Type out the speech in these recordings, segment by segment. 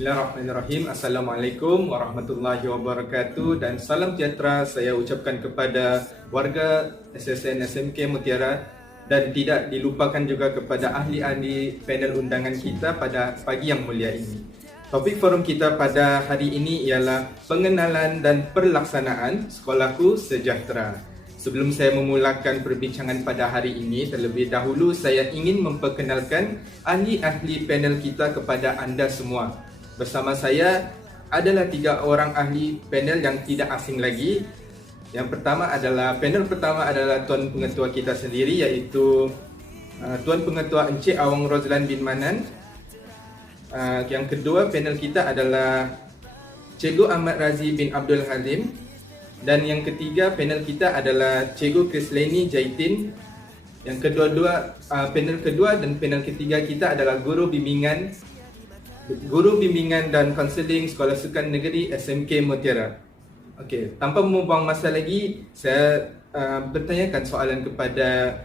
Bismillahirrahmanirrahim. Assalamualaikum warahmatullahi wabarakatuh dan salam sejahtera saya ucapkan kepada warga SSN SMK Mutiara dan tidak dilupakan juga kepada ahli-ahli panel undangan kita pada pagi yang mulia ini. Topik forum kita pada hari ini ialah pengenalan dan pelaksanaan Sekolahku Sejahtera. Sebelum saya memulakan perbincangan pada hari ini, terlebih dahulu saya ingin memperkenalkan ahli-ahli panel kita kepada anda semua. Bersama saya adalah 3 orang ahli panel yang tidak asing lagi. Panel pertama adalah Tuan Pengetua kita sendiri, iaitu Tuan Pengetua Encik Awang Rozlan bin Manan. Yang kedua panel kita adalah Cikgu Ahmad Razi bin Abdul Hazim. Dan yang ketiga panel kita adalah Cikgu Krisleni Jaitin. Yang panel kedua dan panel ketiga kita adalah Guru Bimbingan dan Konseling Sekolah Sukan Negeri SMK Mutiara. Okey, tanpa membuang masa lagi, saya bertanyakan soalan kepada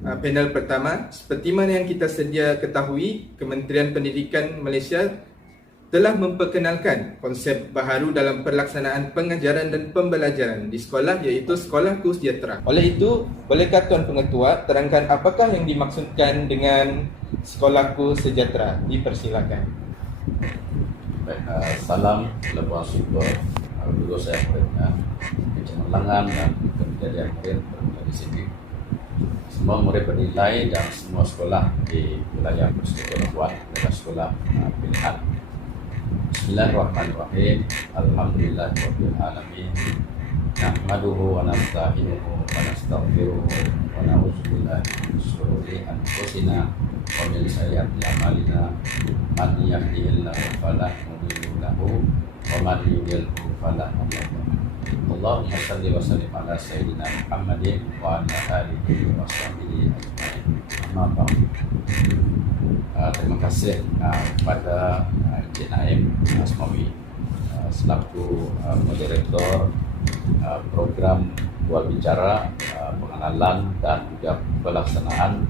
panel pertama. Seperti mana yang kita sedia ketahui, Kementerian Pendidikan Malaysia telah memperkenalkan konsep baharu dalam pelaksanaan pengajaran dan pembelajaran di sekolah, iaitu Sekolahku Sejahtera. Oleh itu, bolehkah Tuan Pengetua terangkan apakah yang dimaksudkan dengan Sekolahku Sejahtera? Dipersilakan. Baik, salam lepas super dulu saya dengan kecemerlangan dan kejadian murid di sini. Semua murid bernilai dan semua sekolah di wilayah Persekutuan Puan adalah sekolah pilihan. Bismillahirrahmanirrahim. Alhamdulillahirabbil alamin. Nahmaduhu wa nasta'inuhu wa nastaghfiruhu wa na'udzu billahi min shururi anfusina wa min sayyiati a'malina. Man yahdihillahu fala mudilla lahu wa man yudlilhu fala hadiya lahu. Allahumma shalli wa sallim ala sayyidina Muhammadin wa ala alihi wa sahbihi ajma'in. Amma ba'd. Terima kasih kepada Encik Naim Asmawi selaku moderator program Bual Bicara, pengenalan dan juga pelaksanaan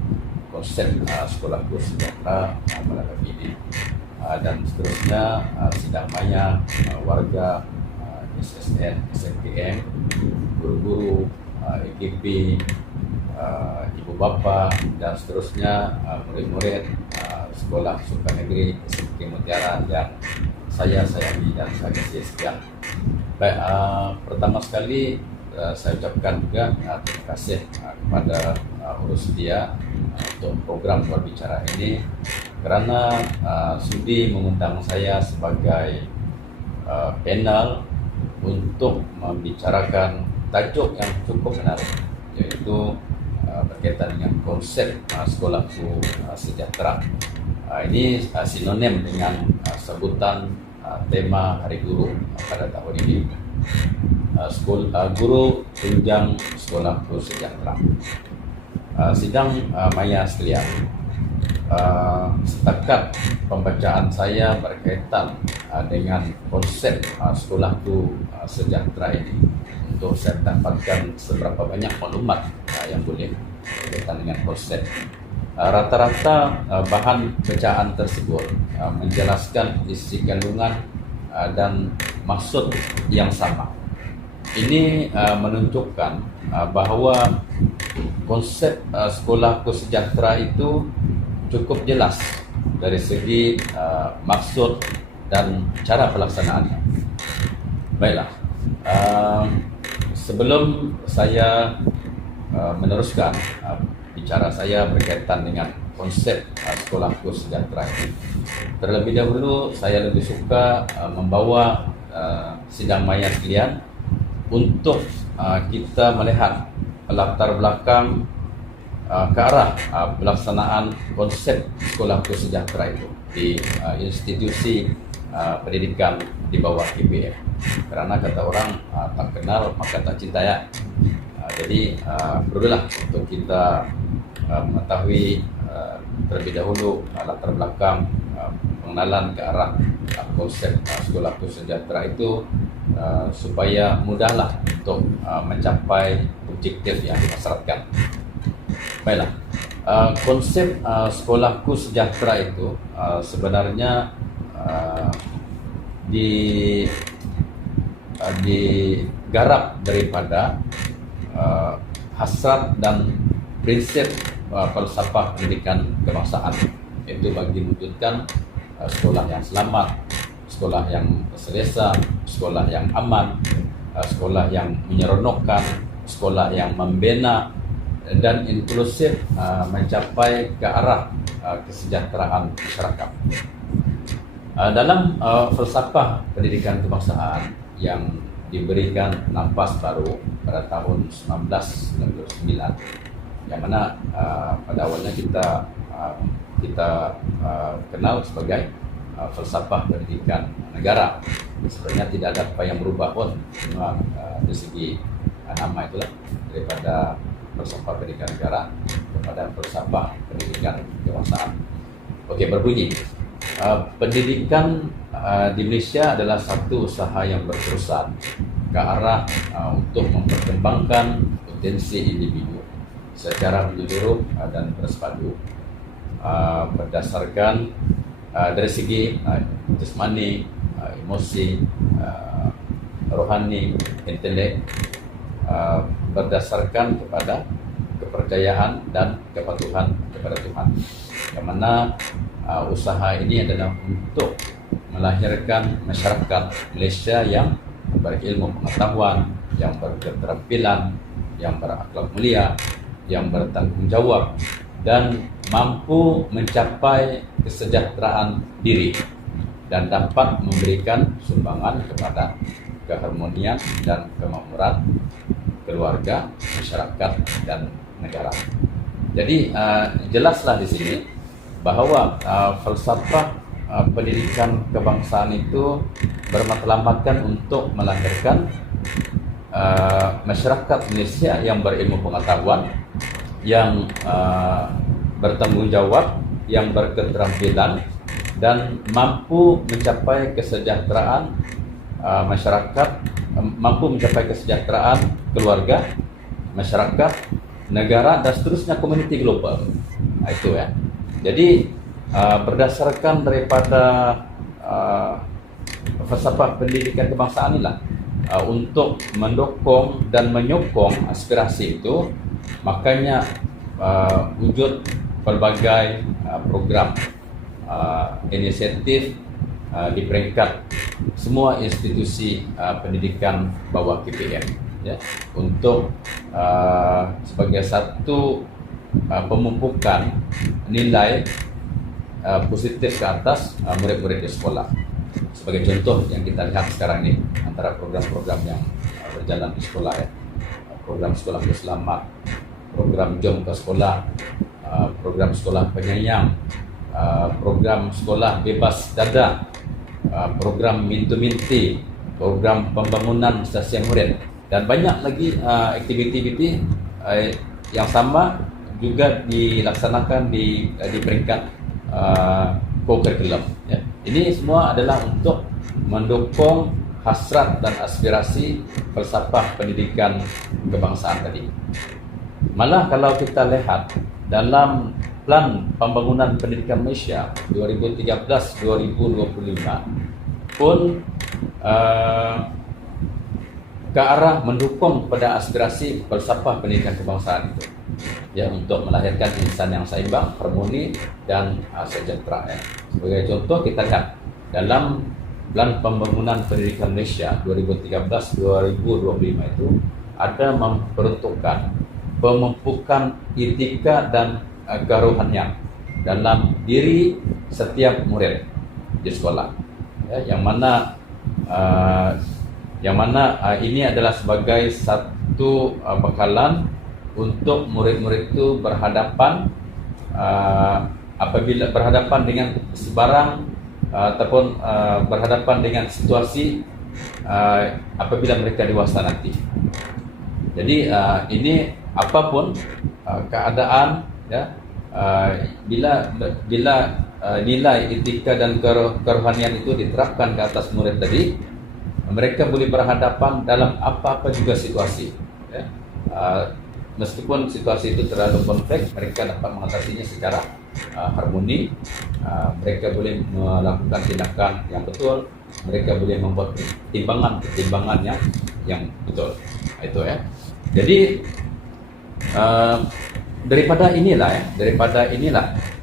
konsep Sekolahku Sejahtera pada kali ini. Dan seterusnya sidang maya warga SSN, SMKM, guru-guru, EKP, ibu bapa dan seterusnya murid-murid Sekolah Sukan Negeri SMK Mutiara yang saya sayangi dan saya kasih sekian. Baik, pertama sekali saya ucapkan juga terima kasih kepada urus dia untuk program berbicara ini kerana sudi mengundang saya sebagai panel untuk membicarakan tajuk yang cukup menarik, iaitu berkaitan dengan konsep Sekolahku Sejahtera. Ini sinonim dengan sebutan tema Hari Guru pada tahun ini, Guru Tunjang Sekolahku Sejahtera. Sidang maya sekalian, setakat pembacaan saya berkaitan dengan konsep Sekolahku Sejahtera ini, untuk saya dapatkan seberapa banyak maklumat yang boleh berkaitan dengan konsep. Rata-rata bahan bacaan tersebut menjelaskan isi kandungan dan maksud yang sama. Ini menunjukkan bahawa konsep Sekolahku Sejahtera itu cukup jelas dari segi maksud dan cara pelaksanaannya. Baiklah, sebelum saya meneruskan bicara saya berkaitan dengan konsep Sekolahku Sejahtera ini, terlebih dahulu saya lebih suka membawa sidang maya sekalian untuk kita melihat latar belakang ke arah pelaksanaan konsep Sekolahku Sejahtera itu di institusi pendidikan di bawah KPM. Kerana kata orang tak kenal maka tak cinta, ya. Jadi perlulah untuk kita mengetahui terlebih dahulu latar belakang pengenalan ke arah konsep Sekolahku Sejahtera itu supaya mudahlah untuk mencapai objektif yang dimasyaratkan. Baiklah, konsep Sekolahku Sejahtera itu sebenarnya di digarap daripada hasrat dan prinsip falsafah pendidikan kebangsaan, yaitu bagi mewujudkan sekolah yang selamat, sekolah yang selesa, sekolah yang aman, sekolah yang menyeronokkan, sekolah yang membina dan inklusif, mencapai ke arah kesejahteraan masyarakat. Dalam falsafah pendidikan kebangsaan yang diberikan nafas baru pada tahun 1999, yang mana pada awalnya kita kenal sebagai falsafah pendidikan negara. Sebenarnya tidak ada apa yang berubah pun, cuma dari segi nama itulah, daripada falsafah pendidikan negara kepada falsafah pendidikan kebangsaan. Oke, berbunyi, pendidikan di Malaysia adalah satu usaha yang berterusan ke arah untuk memperkembangkan potensi individu secara menyeluruh dan bersepadu, berdasarkan dari segi jasmani, emosi, rohani, intelek, berdasarkan kepada kepercayaan dan kepatuhan kepada Tuhan. Yang mana usaha ini adalah untuk melahirkan masyarakat Malaysia yang berilmu pengetahuan, yang berketerampilan, yang berakhlak mulia, yang bertanggung jawab, dan mampu mencapai kesejahteraan diri dan dapat memberikan sumbangan kepada keharmonian dan kemakmuran keluarga, masyarakat, dan negara. Jadi jelaslah di sini bahawa falsafah pendidikan kebangsaan itu bermatlamatkan untuk melahirkan masyarakat Malaysia yang berilmu pengetahuan, yang bertanggung jawab, yang berketerampilan, dan mampu mencapai kesejahteraan masyarakat, mampu mencapai kesejahteraan keluarga, masyarakat, negara, dan seterusnya komuniti global. Itu ya. Jadi berdasarkan daripada falsafah pendidikan kebangsaan inilah, untuk mendukung dan menyokong aspirasi itu, makanya wujud pelbagai program inisiatif di peringkat semua institusi pendidikan bawah KPM, ya, untuk sebagai satu pemupukan nilai positif ke atas murid-murid di sekolah. Sebagai contoh yang kita lihat sekarang ini, antara program-program yang berjalan di sekolah, ya, program sekolah berselamat, program jom ke sekolah, program sekolah penyayang, program sekolah bebas dada, program mintu-minti, program pembangunan stesen murid, dan banyak lagi aktiviti-aktiviti yang sama juga dilaksanakan di peringkat co-curriculum, ya. Ini semua adalah untuk mendukung hasrat dan aspirasi falsafah pendidikan kebangsaan tadi. Malah kalau kita lihat dalam Plan Pembangunan Pendidikan Malaysia 2013-2025 pun ke arah mendukung pada aspirasi falsafah pendidikan kebangsaan itu, ya, untuk melahirkan insan yang seimbang, harmoni, dan sejahtera, ya. Sebagai contoh, kita lihat dalam Plan Pembangunan Pendidikan Malaysia 2013-2025 itu ada memperuntukkan pemupukan etika dan kerohanian dalam diri setiap murid di sekolah, ya, yang mana ini adalah sebagai satu bekalan untuk murid-murid itu berhadapan apabila berhadapan dengan sebarang ataupun berhadapan dengan situasi apabila mereka dewasa nanti. Jadi ini apapun keadaan, ya, bila nilai etika dan kerohanian itu diterapkan ke atas murid tadi, mereka boleh berhadapan dalam apa-apa juga situasi, ya. Meskipun situasi itu terlalu kompleks, mereka dapat mengatasinya secara harmoni. Mereka boleh melakukan tindakan yang betul mereka boleh membuat pertimbangan yang betul. Itu ya. Jadi daripada inilah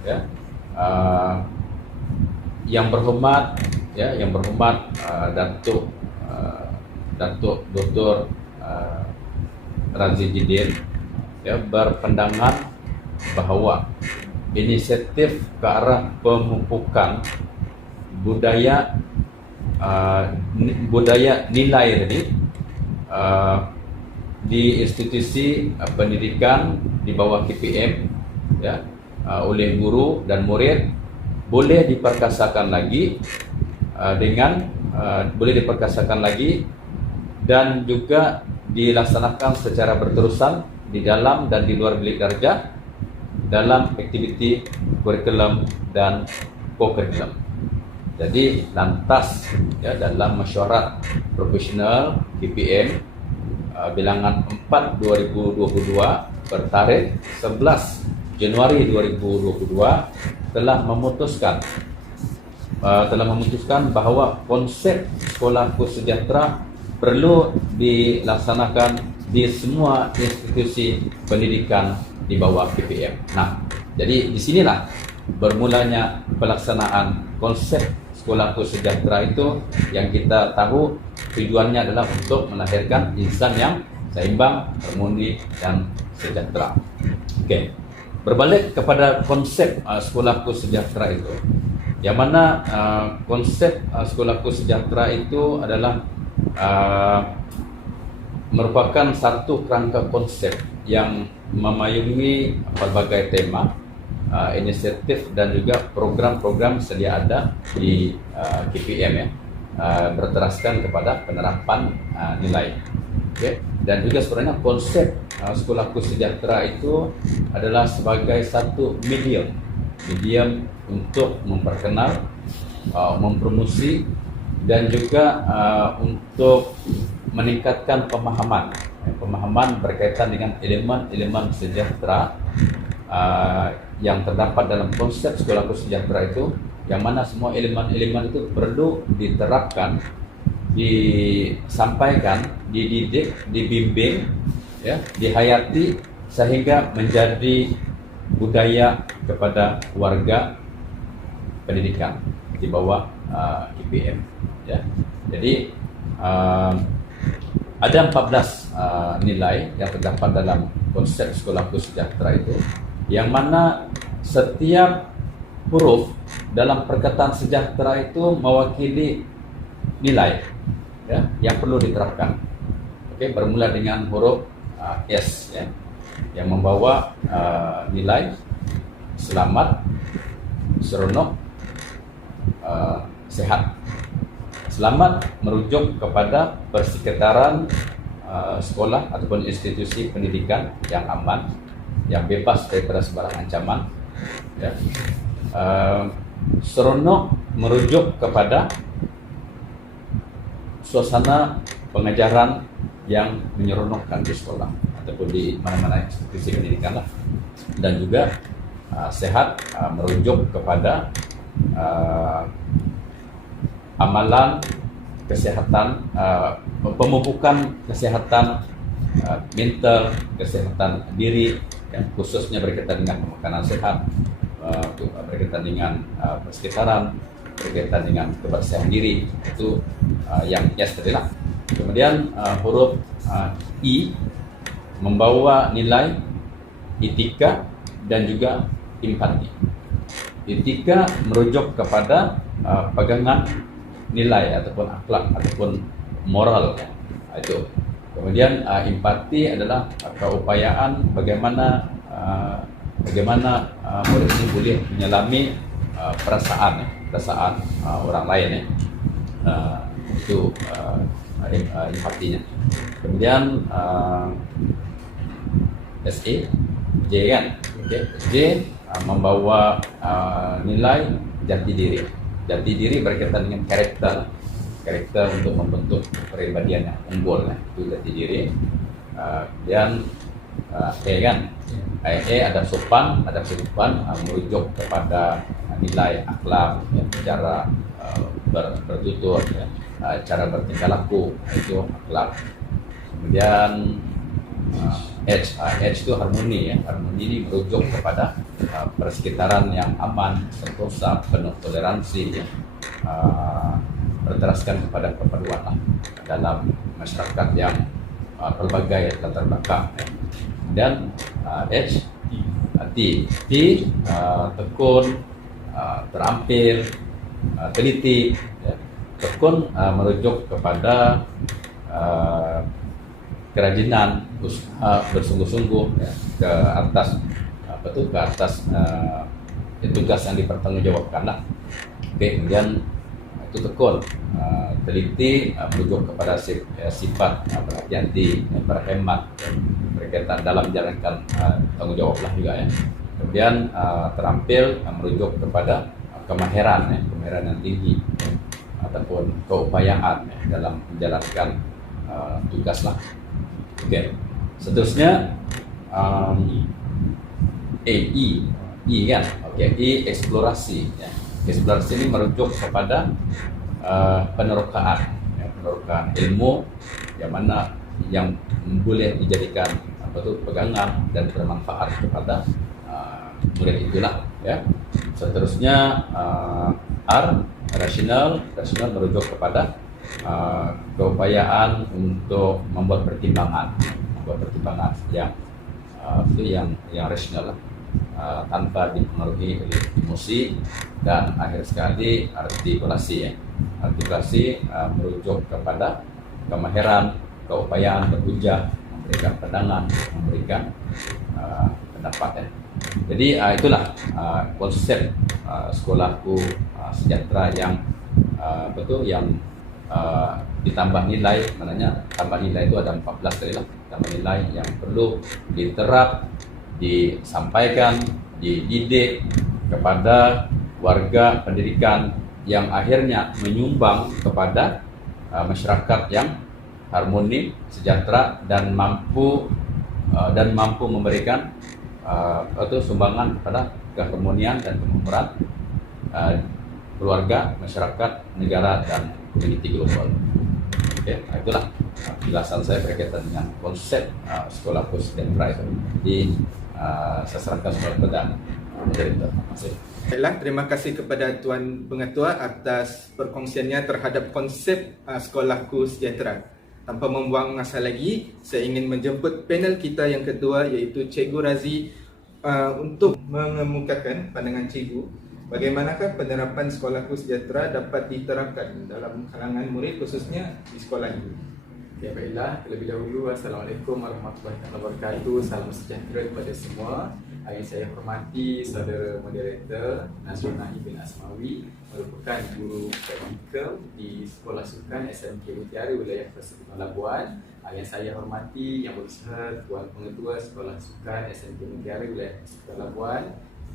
ya, yang berhormat Datuk Dr. Razi Jidin ya, berpandangan bahawa inisiatif ke arah pemupukan budaya nilai tadi di institusi pendidikan di bawah KPM ya, oleh guru dan murid boleh diperkasakan lagi dan juga dilaksanakan secara berterusan di dalam dan di luar bilik darjah dalam aktiviti kurikulum dan co-kurikulum. Jadi lantas ya, dalam mesyuarat profesional KPM bilangan 4 2022 bertarikh 11 Januari 2022 telah memutuskan bahawa konsep sekolahku sejahtera perlu dilaksanakan di semua institusi pendidikan di bawah KPM. Nah, jadi di sinilah bermulanya pelaksanaan konsep sekolahku sejahtera itu, yang kita tahu tujuannya adalah untuk melahirkan insan yang seimbang, harmoni dan sejahtera. Okey. Berbalik kepada konsep sekolahku sejahtera itu, yang mana konsep sekolahku sejahtera itu adalah merupakan satu kerangka konsep yang memayungi berbagai tema, inisiatif dan juga program-program sedia ada di KPM ya, berteraskan kepada penerapan nilai. Okay. Dan juga sebenarnya konsep sekolahku sejahtera itu adalah sebagai satu medium untuk memperkenal, mempromosi dan juga untuk meningkatkan pemahaman berkaitan dengan elemen-elemen sejahtera yang terdapat dalam konsep sekolahku sejahtera itu, yang mana semua elemen-elemen itu perlu diterapkan, disampaikan, dididik, dibimbing, ya, dihayati sehingga menjadi budaya kepada warga pendidikan di bawah KPM. Ya. Jadi ada 14 nilai yang terdapat dalam konsep sekolahku sejahtera itu, yang mana setiap huruf dalam perkataan sejahtera itu mewakili nilai ya, yang perlu diterapkan. Oke, bermula dengan huruf S ya, yang membawa nilai selamat, seronok, sehat. Selamat merujuk kepada persekitaran sekolah ataupun institusi pendidikan yang aman, yang bebas daripada sebarang ancaman. Ya. Seronok merujuk kepada suasana pengajaran yang menyeronokkan di sekolah ataupun di mana-mana institusi pendidikan lah. Dan juga sehat merujuk kepada amalan kesehatan, pemupukan kesehatan mental, kesehatan diri, ya, khususnya berkaitan dengan makanan sehat, berkaitan dengan persekitaran, berkaitan dengan kebersihan diri, itu yang yes tadi lah. Kemudian huruf I membawa nilai etika dan juga empati. Etika merujuk kepada pegangan nilai ataupun akhlak ataupun moral ya. Itu. Kemudian empati adalah keupayaan bagaimana murid ini boleh menyelami perasaan orang lain ya. Itu empatinya. Kemudian SE J kan. Okay. J membawa nilai jati diri. Jati diri berkaitan dengan karakter untuk membentuk kepribadian yang unggul, itu jati diri. Dan E kan, E ada sopan, merujuk kepada nilai akhlak, ya, cara bertutur, ya. Cara bertingkah laku, itu akhlak. Kemudian H itu harmoni, ya. Harmoni ini merujuk kepada persekitaran yang aman, sentosa, penuh toleransi, ya. Berteraskan kepada keperluan lah dalam masyarakat yang pelbagai latar belakang, ya. Dan T tekun, terampil, teliti, ya. Tekun merujuk kepada kerajinan, usaha bersungguh-sungguh, ya, ke atas tugas yang dipertanggungjawabkan lah. Oke, kemudian itu tekun. Teliti merujuk kepada sifat berhati-hati, berhemat, berkaitan dalam menjalankan tanggung jawab lah juga, ya. Kemudian terampil merujuk kepada kemahiran, ya, kemahiran yang tinggi, ya, ataupun keupayaan, ya, dalam menjalankan tugas lah. Oke. Seterusnya E kan. Oke, E eksplorasi, ya. Eksplorasi ini merujuk kepada penerokaan, ya, penerokaan ilmu yang mana yang boleh dijadikan pegangan dan bermanfaat kepada murid itulah, ya. Seterusnya R rasional merujuk kepada keupayaan untuk membuat pertimbangan yang rasional lah, tanpa dipengaruhi oleh emosi. Dan akhir sekali artikulasi, ya. Artikulasi merujuk kepada kemahiran, keupayaan berhujah, memberikan pandangan, memberikan pendapat, ya. Jadi itulah konsep sekolahku sejahtera yang yang ditambah nilai. Maknanya tambah nilai itu ada 14 kali lah, tambah nilai yang perlu diterap, disampaikan, dididik kepada warga pendidikan yang akhirnya menyumbang kepada masyarakat yang harmoni, sejahtera, dan mampu memberikan sumbangan kepada keharmonian dan kemakmuran keluarga, masyarakat, negara, dan komuniti global. Oke, itulah penjelasan saya berkaitan dengan konsep sekolahku sejahtera itu. Jadi saya serahkan kepada moderator. Terima kasih. Baiklah, terima kasih kepada Tuan Pengetua atas perkongsiannya terhadap konsep sekolahku sejahtera. Tanpa membuang masa lagi, saya ingin menjemput panel kita yang kedua, iaitu Cikgu Razi, untuk mengemukakan pandangan Cikgu bagaimanakah penerapan sekolahku sejahtera dapat diterapkan dalam kalangan murid, khususnya di sekolah ini. Okay, baiklah, terlebih dahulu Assalamualaikum warahmatullahi wabarakatuh. Salam sejahtera kepada semua. Yang saya hormati saudara moderator Nazrul Naim bin Asmawi, merupakan guru praktikum di Sekolah Sukan SMK Mutiara Wilayah Persekutuan Labuan. Yang saya hormati Yang Bersihat Tuan Pengetua Sekolah Sukan SMK Mutiara Wilayah Persekutuan Labuan,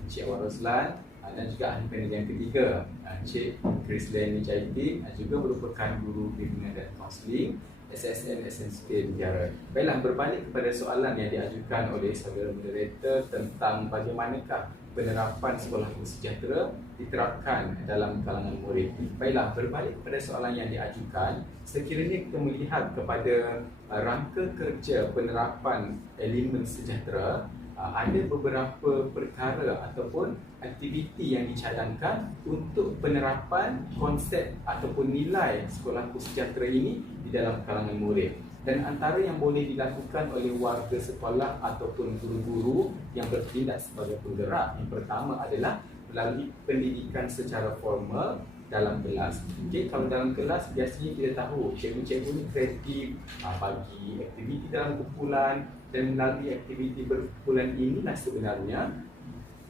Encik Awang Roslan, dan juga ahli panel yang ketiga, Encik Chrislane Nijaiti, juga merupakan guru bimbingan dan kaunseling SSN SNSK Mutiara. Baiklah, berbalik kepada soalan yang diajukan oleh saudara moderator tentang bagaimanakah penerapan sekolah sejahtera diterapkan dalam kalangan murid. Baiklah, berbalik kepada soalan yang diajukan, sekiranya kita melihat kepada rangka kerja penerapan elemen sejahtera, ada beberapa perkara ataupun aktiviti yang dicadangkan untuk penerapan konsep ataupun nilai sekolahku sejahtera ini di dalam kalangan murid. Dan antara yang boleh dilakukan oleh warga sekolah ataupun guru-guru yang bertindak sebagai penggerak, yang pertama adalah melalui pendidikan secara formal dalam kelas. Okay, kalau dalam kelas biasanya kita tahu cikgu-cikgu ni kreatif, bagi aktiviti dalam kumpulan, dan melalui aktiviti berkumpulan inilah sebenarnya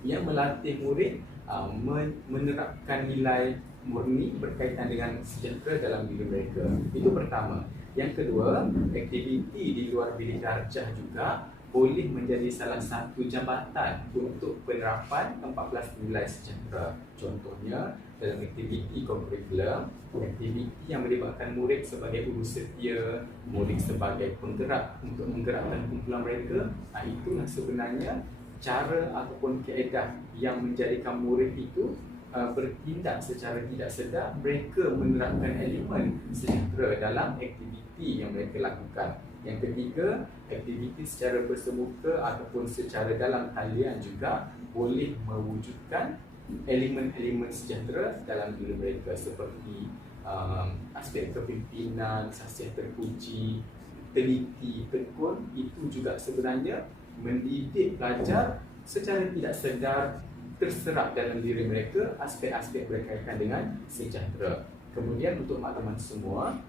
yang melatih murid menerapkan nilai murni berkaitan dengan sejahtera dalam diri mereka. Itu pertama. Yang kedua, aktiviti di luar bilik darjah juga boleh menjadi salah satu jambatan untuk penerapan 14 nilai sejahtera. Contohnya, dalam aktiviti co-curriculum, aktiviti yang melibatkan murid sebagai urus setia, murid sebagai penggerak untuk menggerakkan kumpulan mereka, itulah sebenarnya cara ataupun kaedah yang menjadikan murid itu bertindak secara tidak sedar, mereka menerapkan elemen sejahtera dalam aktiviti yang mereka lakukan. Yang ketiga, aktiviti secara bersemuka ataupun secara dalam talian juga boleh mewujudkan elemen-elemen sejahtera dalam diri mereka, seperti aspek kepimpinan, aspek terpuji, teliti, tekun. Itu juga sebenarnya mendidik pelajar secara tidak sedar terserap dalam diri mereka aspek-aspek berkaitan dengan sejahtera. Kemudian untuk makluman semua,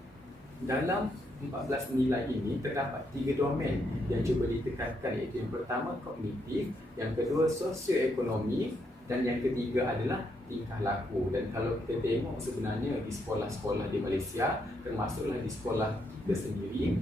dalam 14 nilai ini terdapat 3 domen yang cuba ditekankan, iaitu yang pertama kognitif, yang kedua sosioekonomi, dan yang ketiga adalah tingkah laku. Dan kalau kita tengok sebenarnya di sekolah-sekolah di Malaysia, termasuklah di sekolah kita sendiri,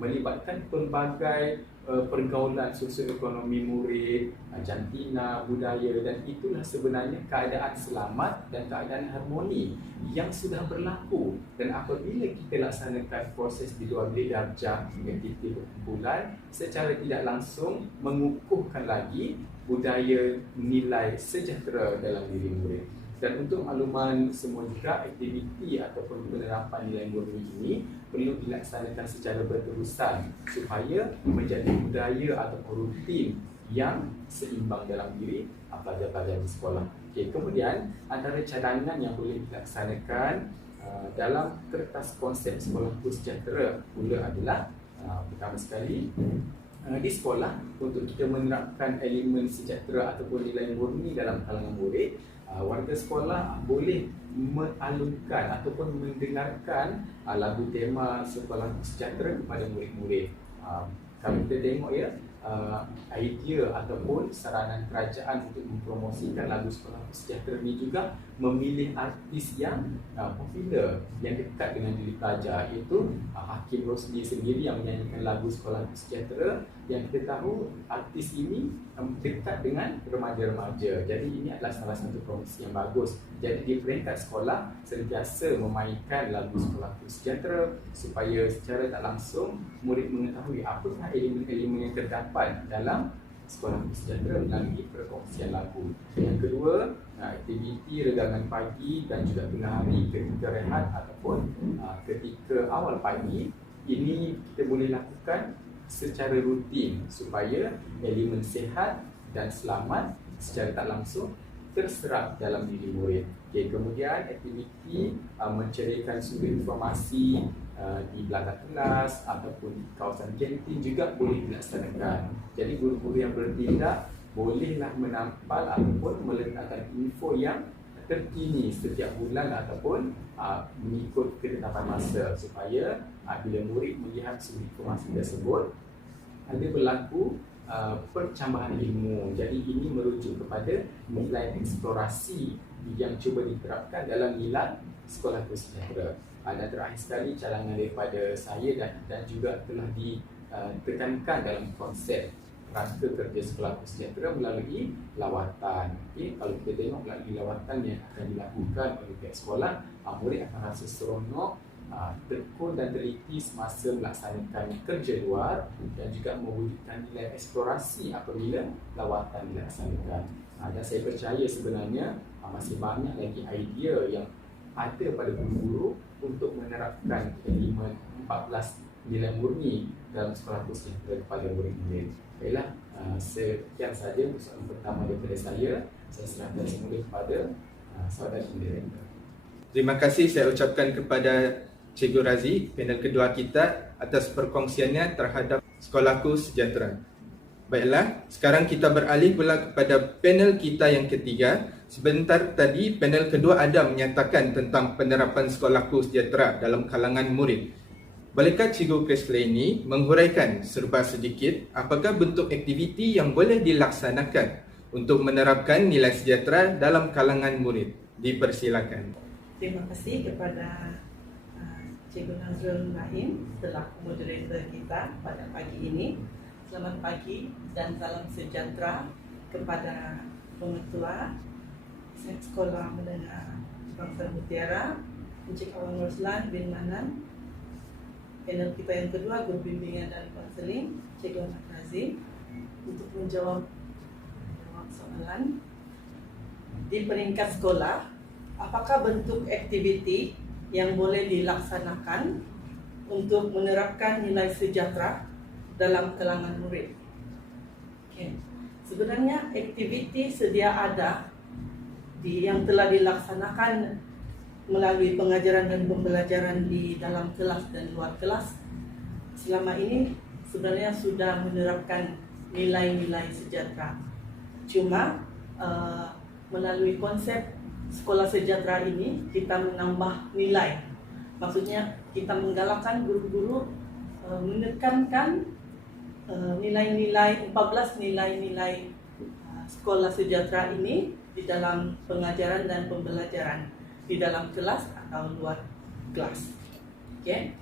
melibatkan pelbagai pergaulan sosioekonomi murid, jantina, budaya, dan itulah sebenarnya keadaan selamat dan keadaan harmoni yang sudah berlaku. Dan apabila kita laksanakan proses di luar bilik darjah aktiviti perkumpulan, secara tidak langsung mengukuhkan lagi budaya nilai sejahtera dalam diri murid. Dan untuk makluman semua juga, aktiviti ataupun penerapan nilai murni ini perlu dilaksanakan secara berterusan supaya menjadi budaya ataupun rutin yang seimbang dalam diri pelajar-pelajar di sekolah. Okay, kemudian antara cadangan yang boleh dilaksanakan dalam kertas konsep sekolahku sejahtera pula adalah pertama sekali, di sekolah untuk kita menerapkan elemen sejahtera ataupun nilai murni dalam kalangan murid, warga sekolah boleh mengalunkan ataupun mendengarkan lagu tema sekolah sejahtera kepada murid-murid. Kalau kita tengok ya, idea ataupun saranan kerajaan untuk mempromosikan lagu sekolah sejahtera ini juga memilih artis yang popular, yang dekat dengan diri pelajar, iaitu Hakim Rosli sendiri yang menyanyikan lagu sekolah sejahtera, yang kita tahu artis ini dekat dengan remaja-remaja. Jadi ini adalah salah satu promosi yang bagus. Jadi di peringkat sekolah sentiasa memainkan lagu sekolah sejahtera supaya secara tak langsung murid mengetahui apakah elemen-elemen yang terdapat dalam sekolah sejahtera melalui perkongsian lagu. Yang kedua, aktiviti regangan pagi dan juga tengah hari ketika rehat ataupun ketika awal pagi, ini kita boleh lakukan secara rutin supaya elemen sihat dan selamat secara tak langsung terserap dalam diri murid. Okay, kemudian aktiviti mencarikan sumber informasi di belakang kelas ataupun di kawasan kantin juga boleh dilaksanakan. Jadi guru-guru yang bertindak bolehlah menampal ataupun meletakkan info yang terkini setiap bulan ataupun mengikut ketetapan masa supaya bila murid melihat sumber informasi tersebut ada berlaku percambahan ilmu. Jadi ini merujuk kepada nilai eksplorasi yang cuba diterapkan dalam nilai sekolah sejahtera. Dan terakhir sekali, cadangan daripada saya dan juga telah ditekankan dalam konsep rangka kerja sekolah sejahtera melalui lawatan. Okay, kalau kita tengok melalui lawatan yang akan dilakukan oleh pihak sekolah, murid akan rasa seronok, tekun dan teliti semasa melaksanakan kerja luar dan juga mewujudkan nilai eksplorasi apabila lawatan dilaksanakan. Dan saya percaya sebenarnya masih banyak lagi idea yang ada pada guru-guru untuk menerapkan elemen 14 nilai murni dalam sekolah sejahtera kepada murid-murid. Baiklah, sekian sahaja untuk soalan pertama daripada saya. Saya serahkan semula kepada saudara moderator. Terima kasih saya ucapkan kepada Cikgu Razi, panel kedua kita, atas perkongsiannya terhadap Sekolahku Sejahtera. Baiklah, sekarang kita beralih pula kepada panel kita yang ketiga. Sebentar tadi panel kedua ada menyatakan tentang penerapan Sekolahku Sejahtera dalam kalangan murid. Bolehkah Cikgu Kresleni menghuraikan serba sedikit apakah bentuk aktiviti yang boleh dilaksanakan untuk menerapkan nilai sejahtera dalam kalangan murid? Dipersilakan. Terima kasih kepada Cikgu Nazrul Naim selaku moderator kita pada pagi ini. Selamat pagi dan salam sejahtera kepada pengetua Sekolah Menengah Bangsa Mutiara, Encik Awang Roslan bin Manan, panel kita yang kedua, Guru Bimbingan dan Konseling, Cikgu Ahmad Razim, untuk menjawab soalan. di peringkat sekolah, apakah bentuk aktiviti yang boleh dilaksanakan untuk menerapkan nilai sejahtera dalam kalangan murid? Okay. Sebenarnya aktiviti sedia ada yang telah dilaksanakan melalui pengajaran dan pembelajaran di dalam kelas dan luar kelas. Selama ini sebenarnya sudah menerapkan nilai-nilai sejahtera. Cuma melalui konsep sekolah sejahtera ini kita menambah nilai. Maksudnya kita menggalakkan guru-guru menekankan nilai-nilai 14 nilai-nilai sekolah sejahtera ini di dalam pengajaran dan pembelajaran di dalam kelas atau luar kelas. Okay.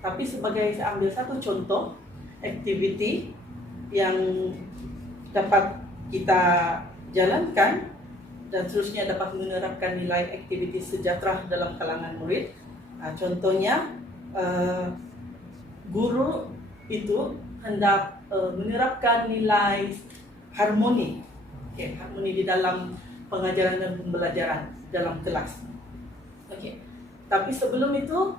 Tapi sebagai saya ambil satu contoh aktiviti yang dapat kita jalankan dan seterusnya dapat menerapkan nilai aktiviti sejahtera dalam kalangan murid. Contohnya guru itu hendak menerapkan nilai harmoni, harmoni di dalam pengajaran dan pembelajaran dalam kelas. Tapi sebelum itu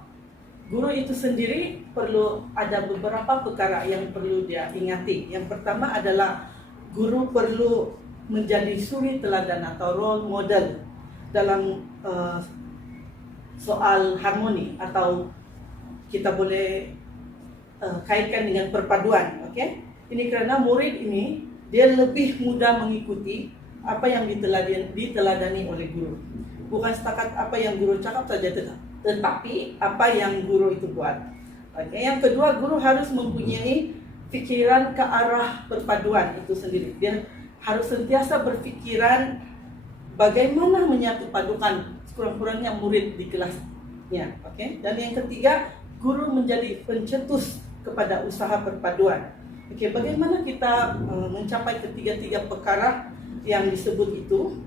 guru itu sendiri perlu ada beberapa perkara yang perlu dia ingati. Yang pertama adalah guru perlu menjadi suri teladan atau role model dalam soal harmoni, atau kita boleh kaitkan dengan perpaduan. Ini kerana murid ini dia lebih mudah mengikuti apa yang diteladani oleh guru. Bukan setakat apa yang guru cakap saja, tetapi apa yang guru itu buat. Yang kedua, guru harus mempunyai pikiran ke arah perpaduan itu sendiri. Dia harus sentiasa berpikiran bagaimana menyatu padukan sekurang-kurangnya murid di kelasnya. Dan yang ketiga, guru menjadi pencetus kepada usaha perpaduan. Bagaimana kita mencapai ketiga-tiga perkara yang disebut itu?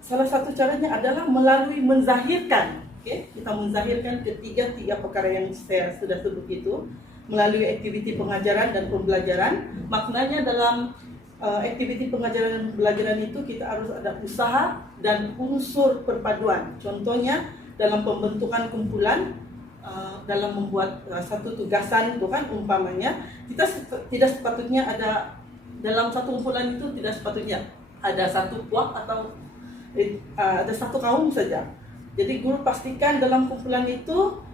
Salah satu caranya adalah melalui menzahirkan. Kita menzahirkan ketiga-tiga perkara yang saya sudah sebut itu melalui aktiviti pengajaran dan pembelajaran. Maknanya dalam aktiviti pengajaran dan pembelajaran itu kita harus ada usaha dan unsur perpaduan. Contohnya dalam pembentukan kumpulan, dalam membuat satu tugasan, bukan umpamanya kita tidak sepatutnya ada dalam satu kumpulan itu tidak sepatutnya ada satu puak atau ada satu kaum saja. Jadi guru pastikan dalam kumpulan itu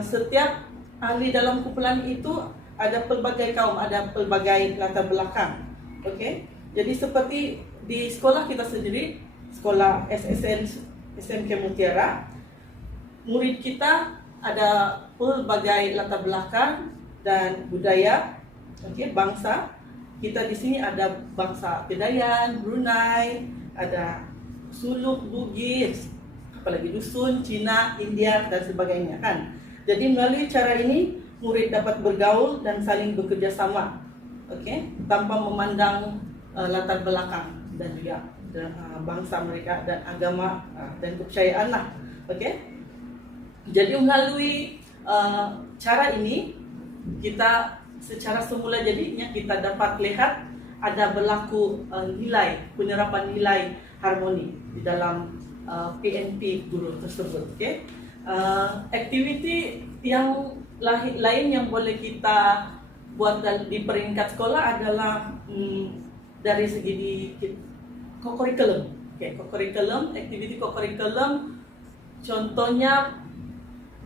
setiap ahli dalam kumpulan itu ada pelbagai kaum, ada pelbagai latar belakang. Jadi seperti di sekolah kita sendiri, sekolah SSN SMK Mutiara, murid kita ada pelbagai latar belakang dan budaya, bangsa. Kita di sini ada bangsa Kedayan, Brunei, ada Suluk, Bugis, apalagi Dusun, Cina, India dan sebagainya kan. Jadi melalui cara ini murid dapat bergaul dan saling bekerja sama, tanpa memandang latar belakang dan juga bangsa mereka dan agama dan kepercayaan lah. Jadi melalui cara ini kita secara semula jadinya kita dapat lihat ada berlaku penerapan nilai harmoni di dalam PNP guru tersebut. Aktiviti yang lain yang boleh kita buat di peringkat sekolah adalah dari segi co-curriculum. Aktiviti co-curriculum, contohnya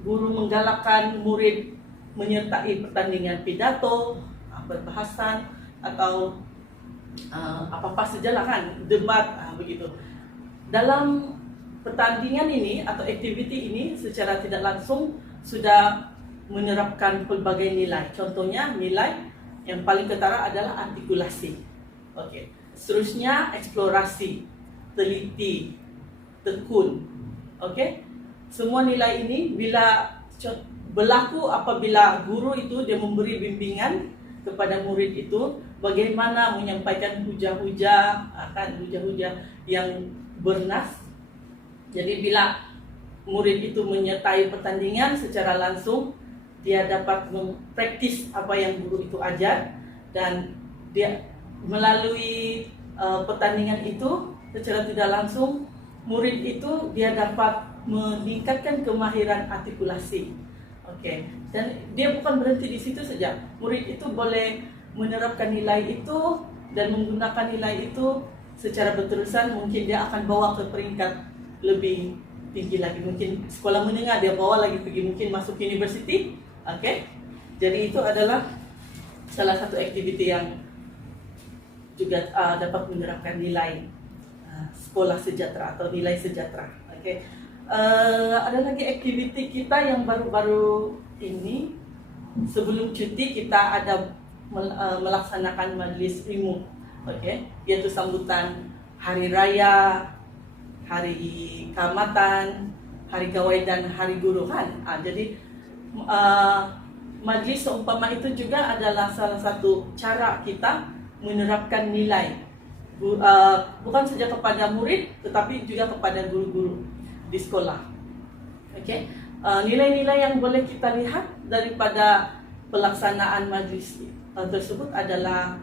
guru menggalakkan murid menyertai pertandingan pidato, perbahasan atau apa-apa sajalah kan, debat begitu. Dalam pertandingan ini atau aktiviti ini secara tidak langsung sudah menerapkan pelbagai nilai. Contohnya nilai yang paling ketara adalah artikulasi. Seterusnya eksplorasi, teliti, tekun. Semua nilai ini bila berlaku apabila guru itu dia memberi bimbingan kepada murid itu bagaimana menyampaikan hujah-hujah yang bernas. Jadi bila murid itu menyertai pertandingan secara langsung, dia dapat mempraktis apa yang guru itu ajar dan dia melalui pertandingan itu secara tidak langsung murid itu dia dapat meningkatkan kemahiran artikulasi. Okey. Dan dia bukan berhenti di situ saja. Murid itu boleh menerapkan nilai itu dan menggunakan nilai itu secara berterusan. Mungkin dia akan bawa ke peringkat lebih tinggi lagi. Mungkin sekolah menengah dia bawa lagi pergi, mungkin masuk universiti. Okey. Jadi itu adalah salah satu aktiviti yang juga dapat menerapkan nilai sekolah sejahtera atau nilai sejahtera. Okey. Ada lagi aktiviti kita yang baru-baru ini. Sebelum cuti kita ada melaksanakan majlis ilmu. Okey, iaitu sambutan hari raya, hari keamatan, hari gawai dan hari guru kan. Jadi majlis seumpama itu juga adalah salah satu cara kita menerapkan nilai, bukan saja kepada murid tetapi juga kepada guru-guru di sekolah. Okey, nilai-nilai yang boleh kita lihat daripada pelaksanaan majlis tersebut adalah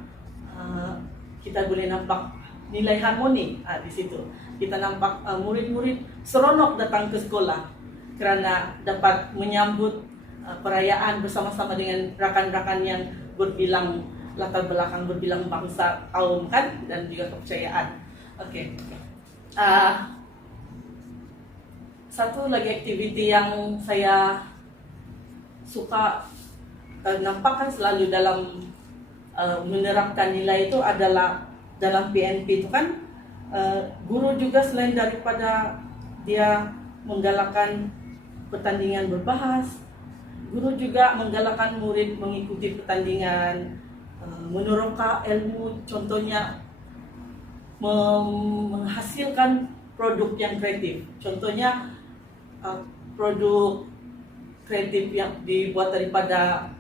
kita boleh nampak nilai harmoni di situ. Kita nampak murid-murid seronok datang ke sekolah kerana dapat menyambut perayaan bersama-sama dengan rakan-rakan yang berbilang latar belakang, berbilang bangsa, kaum kan, dan juga kepercayaan. Okey. Satu lagi aktiviti yang saya suka nampakkan selalu dalam menerapkan nilai itu adalah dalam PNP itu kan, guru juga selain daripada dia menggalakkan pertandingan berbahas, guru juga menggalakkan murid mengikuti pertandingan, meneroka ilmu, contohnya menghasilkan produk yang kreatif. Contohnya produk kreatif yang dibuat daripada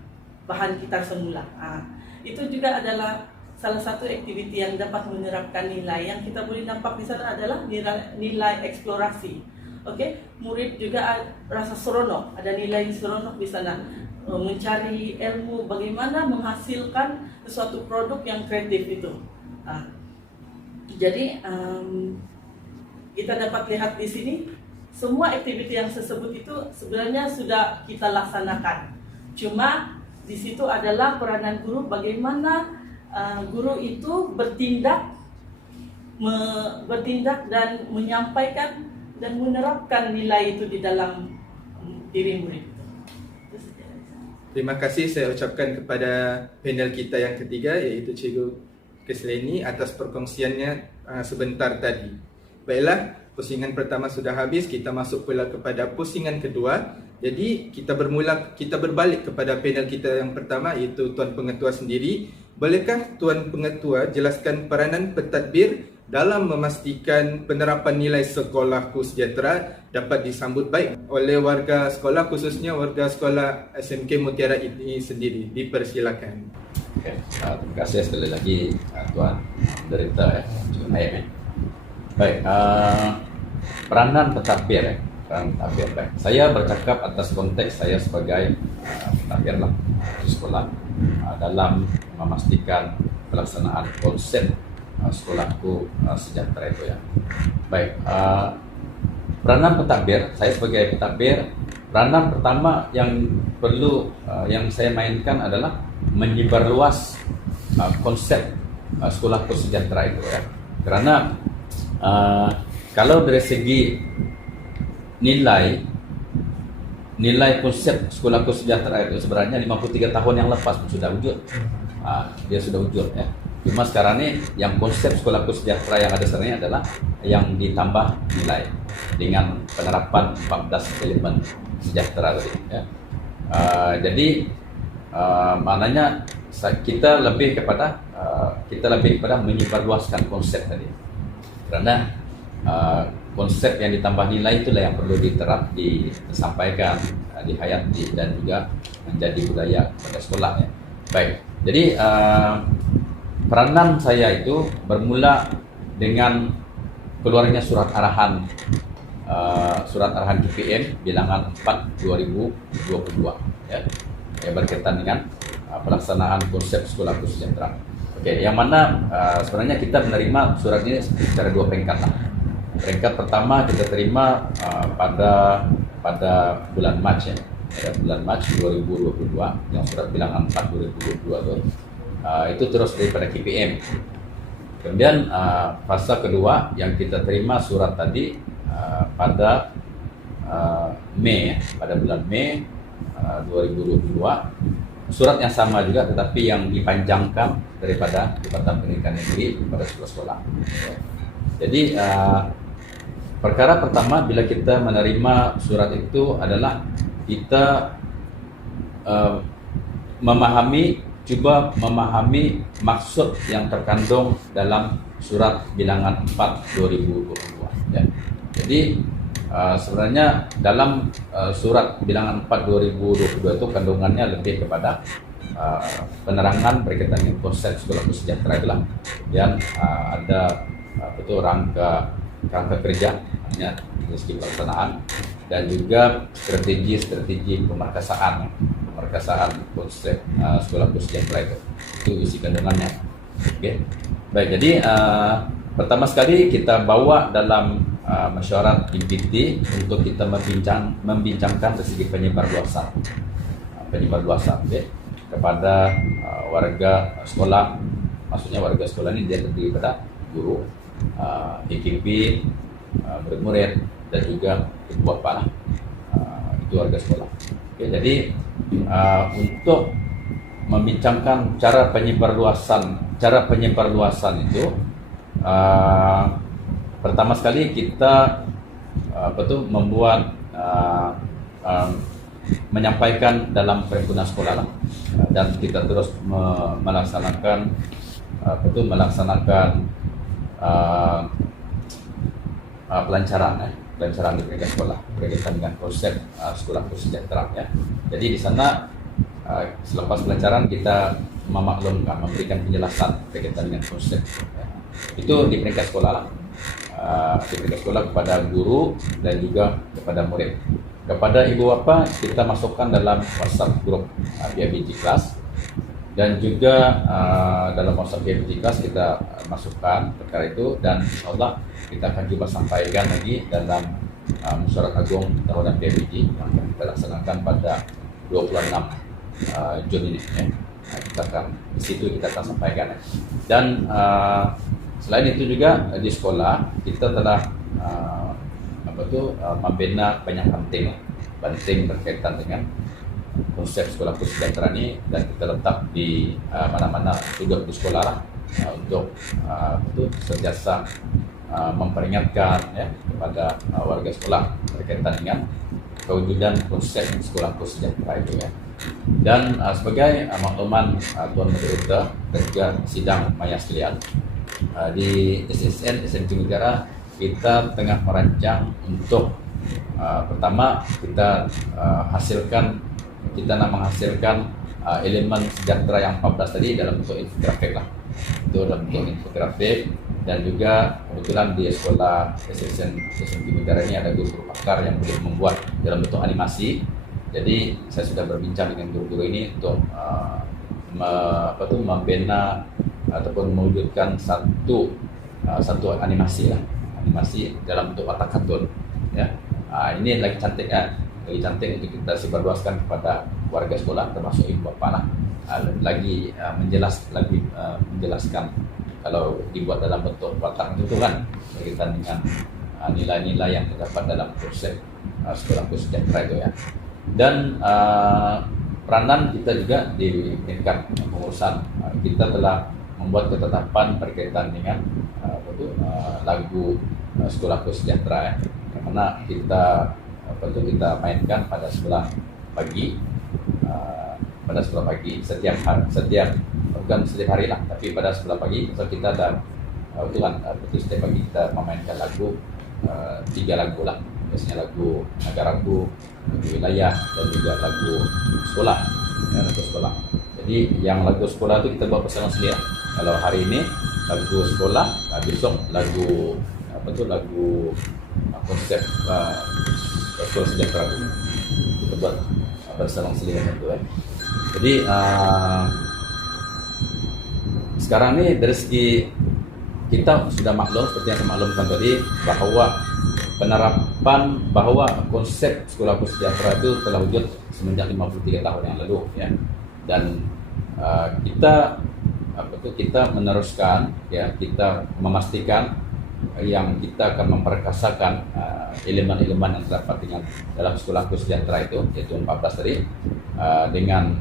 bahan kita semula. Itu juga adalah salah satu aktiviti yang dapat menerapkan nilai. Yang kita boleh nampak di sana adalah nilai eksplorasi. Okey, murid juga rasa seronok, ada nilai seronok di sana, mencari ilmu bagaimana menghasilkan sesuatu produk yang kreatif itu. Jadi kita dapat lihat di sini semua aktiviti yang saya sebut itu sebenarnya sudah kita laksanakan. Cuma di situ adalah peranan guru, bagaimana guru itu bertindak dan menyampaikan dan menerapkan nilai itu di dalam diri murid. Terima kasih saya ucapkan kepada panel kita yang ketiga, iaitu Cikgu Kesleni atas perkongsiannya sebentar tadi. Baiklah, pusingan pertama sudah habis, kita masuk pula kepada pusingan kedua. Jadi kita berbalik kepada panel kita yang pertama, iaitu Tuan Pengetua sendiri. Bolehkah Tuan Pengetua jelaskan peranan pentadbir dalam memastikan penerapan nilai sekolahku sejahtera dapat disambut baik oleh warga sekolah, khususnya warga sekolah SMK Mutiara ini sendiri? Dipersilakan. Okay. Terima kasih sekali lagi Tuan Director Cikgu Naim. Baik, peranan pentadbir baik. Saya bercakap atas konteks saya sebagai pentadbir lah di sekolah dalam memastikan pelaksanaan konsep sekolahku sejahtera itu ya. Baik, peranan pentadbir, saya sebagai pentadbir, peranan pertama yang perlu yang saya mainkan adalah menyebarluas konsep sekolahku sejahtera itu ya. Karena kalau dari segi nilai konsep sekolahku sejahtera itu sebenarnya 53 tahun yang lepas pun sudah wujud. Dia sudah wujud ya. Cuma sekarang ini yang konsep sekolahku sejahtera yang ada sekarang ini adalah yang ditambah nilai dengan penerapan 14 elemen sejahtera tadi ya. Jadi maknanya kita lebih kepada menyebarluaskan konsep tadi. Karena konsep yang ditambah nilai itulah yang perlu disampaikan, dihayati dan juga menjadi budaya pada sekolah ya. Baik. Jadi peranan saya itu bermula dengan keluarnya surat arahan KPM bilangan 4 2022 ya, yang berkaitan dengan pelaksanaan konsep sekolahku sejahtera. Oke, yang mana sebenarnya kita menerima surat ini secara 2 peringkat lah. Peringkat pertama kita terima pada bulan Mac ya. Pada bulan Mac 2022 yang surat bilangan 4 2022 itu. Itu terus daripada KPM. Kemudian fase kedua yang kita terima surat tadi pada Mei, pada bulan Mei 2022, surat yang sama juga tetapi yang dipanjangkan daripada Departemen Pendidikan Negeri kepada sekolah-sekolah. Jadi perkara pertama bila kita menerima surat itu adalah kita cuba memahami maksud yang terkandung dalam surat bilangan 4 2022 ya. Jadi sebenarnya dalam surat bilangan 4 2022 itu kandungannya lebih kepada penerangan berkaitan dengan konsep sekolah sejahtera itulah, dan ada betul rangka kerja ya, dari segi pelaksanaan, dan juga strategi pemerkasaan konsep sekolah sejahtera itu isi kandungannya. Oke. Baik, jadi pertama sekali kita bawa dalam mesyuarat IPT untuk kita membincangkan dari segi penyebar luasan okay, kepada warga sekolah. Maksudnya warga sekolah ini dia terdiri pada guru, IKP, murid-murid, dan juga ibu bapa itu warga sekolah. Oke, jadi untuk membincangkan cara penyebar luasan itu, pertama sekali kita membuat menyampaikan dalam perhimpunan sekolah lah, dan kita terus melaksanakan pelancaran di peringkat sekolah berkaitan dengan konsep sekolah sejahtera ya. Jadi di sana selepas pelancaran kita memberikan penjelasan berkaitan dengan konsep ya. Itu di peringkat sekolah lah. Di peringkat sekolah kepada guru dan juga kepada murid. Kepada ibu bapa kita masukkan dalam WhatsApp grup PIBG kelas, dan juga dalam WhatsApp PIBG kelas kita masukkan perkara itu, dan insyaallah kita akan coba sampaikan lagi dalam mesyuarat agung tahunan PIBG yang akan kita laksanakan pada 26 Juni ini ya. Kita akan di situ kita akan sampaikan ya. Dan selain itu juga di sekolah kita telah membina banyak penting berkaitan dengan konsep sekolah sejahtera ini, dan kita letak di mana-mana sudut di sekolah lah, untuk sentiasa memperingatkan ya kepada warga sekolah berkaitan dengan kewujudan konsep sekolah sejahtera itu ya. Dan sebagai makluman Tuan Moderator dan juga sidang maya sekalian, di SSN SMK Negara kita tengah merancang untuk pertama kita nak menghasilkan elemen sejahtera yang 14 tadi dalam bentuk infografik lah. Itu dalam bentuk infografik, dan juga kebetulan di sekolah SSN SMK Negara ini ada guru-guru pakar yang boleh membuat dalam bentuk animasi. Jadi saya sudah berbincang dengan guru-guru ini untuk membina ataupun mewujudkan satu animasi dalam bentuk watak kartun ya. Ini lagi cantik untuk kita sebarluaskan kepada warga sekolah termasuk ibu bapa lah. Menjelaskan kalau dibuat dalam bentuk watak itu kan berkaitan dengan nilai-nilai yang terdapat dalam konsep sekolah sejahtera itu ya. Dan peranan kita juga di tingkat pengurusan, kita telah membuat ketetapan berkaitan dengan lagu sekolah sejahtera ya, yang mana kita mainkan pada sebelah pagi setiap hari lah, tapi pada sebelah pagi kita ada setiap pagi kita memainkan lagu 3 lagu lah, biasanya lagu negaraku, lagu wilayah, dan juga lagu sekolah ya, lagu sekolah. Jadi yang lagu sekolah itu kita buat bersama sendiri. Kalau hari ini lagu sekolah, besok lagu konsep sekolah sejahtera itu kita buat bersama sendiri itu ya. Jadi sekarang ni dari segi kita sudah maklum seperti yang saya maklumkan tadi bahawa penerapan bahawa konsep Sekolahku Sejahtera itu telah wujud semenjak 53 tahun yang lalu ya. Dan kita meneruskan ya, kita memastikan yang kita akan memperkasakan elemen-elemen yang terdapat dalam Sekolahku Sejahtera itu yaitu 14 tadi dengan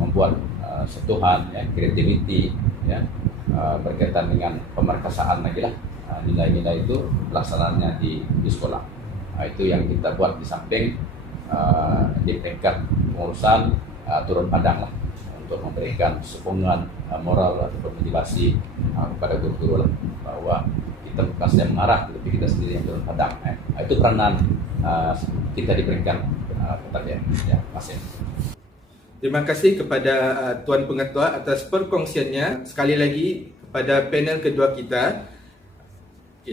membuat sentuhan ya, kreativiti ya, berkaitan dengan pemerkasaan lagi lah nilai-nilai itu pelaksanaannya di sekolah. Itu yang kita buat di samping di peringkat pengurusan turun padang lah untuk memberikan sokongan moral atau motivasi kepada guru-guru lah bahwa kita bukan saja mengarah tetapi kita sendiri yang turun padang. Itu peranan kita di peringkat pertanian ya, masing. Terima kasih kepada Tuan Pengetua atas perkongsiannya. Sekali lagi kepada panel kedua kita.